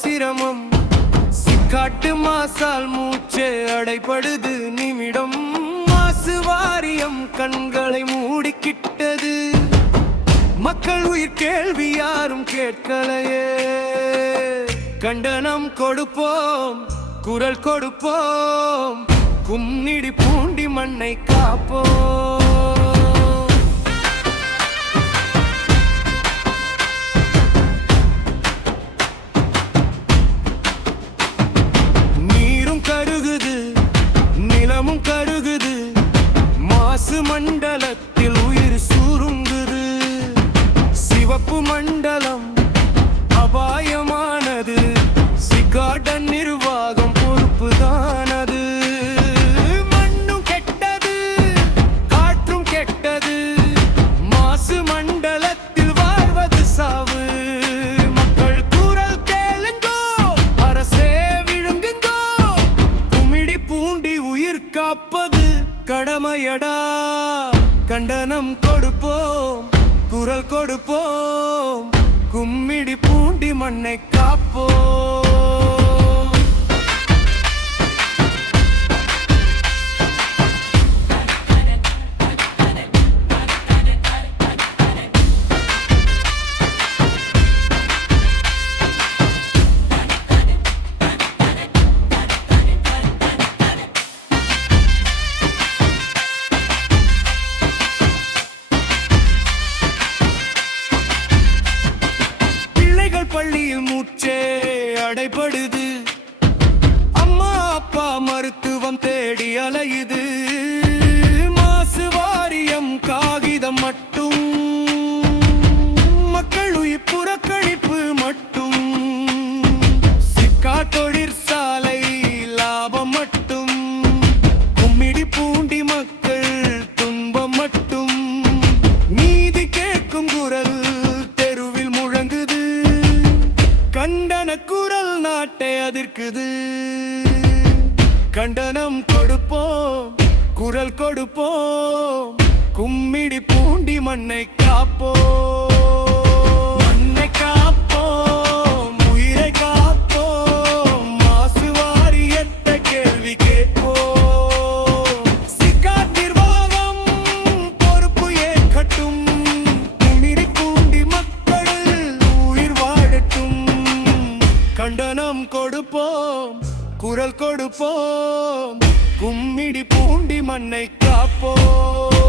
சிரமம் சிக்காட்டு மாசால் மூச்சே அடைபடுது நிமிடம் மாசு வாரியம் கண்களை மூடிக்கிட்டது மக்கள் உயிர் கேள்வி யாரும் கேட்கலையே கண்டனம் கொடுப்போம் குரல் கொடுப்போம் கும்மிடி பூண்டி மண்ணை காப்போம் கருகுது மாசு மண்டலத்தில் உயிர் சுருங்குது சிவப்பு மண்டலம் அபாயமானது சிகாடன் நிர்வாகம் பொறுப்புதானது மண்ணும் கெட்டது காற்றும் கெட்டது மாசு மண்டலத்தில் வாழ்வது சாவு மக்கள் குரல் கேளுங்கோ அரசே விழுங்குங்கோ குமிடி பூண்டி உயிர் காப்பது கடமையடா கண்டனம் கொடுப்போம் குரல் கொடுப்போம் கும்மிடி பூண்டி மண்ணை காப்போம் பள்ளியில் மூச்சே அடைபடுது அம்மா அப்பா மருத்துவம் தேடி அலையுது மாசு வாரியம் காகிதம் மட்டும் மக்கள் உயிர் புறக்கணிப்பு மட்டும் சிக்கா தொழிற்சாலை லாபம் மட்டும் கும்மிடி பூண்டி மக்கள் துன்பம் மட்டும் நீதி கேட்கும் குரல் கண்டன குரல் நாட்டை அதிர்க்குது கண்டனம் கொடுப்போம் குரல் கொடுப்போம் கும்மிடி பூண்டி மண்ணை காப்போம் மண்ணை காப்போம் உயிரை காப்போம் மாசு வாரியத்தை கேள்வி கேட்போம் சிக்கா நிர்வாகம் பொறுப்பு ஏற்கட்டும் குமிடி பூண்டி மக்கள் உயிர் வாழட்டும் கண்டனம் கொடுப்போம் குரல் கொடுப்போம் கும்மிடி பூண்டி மண்ணை காப்போம்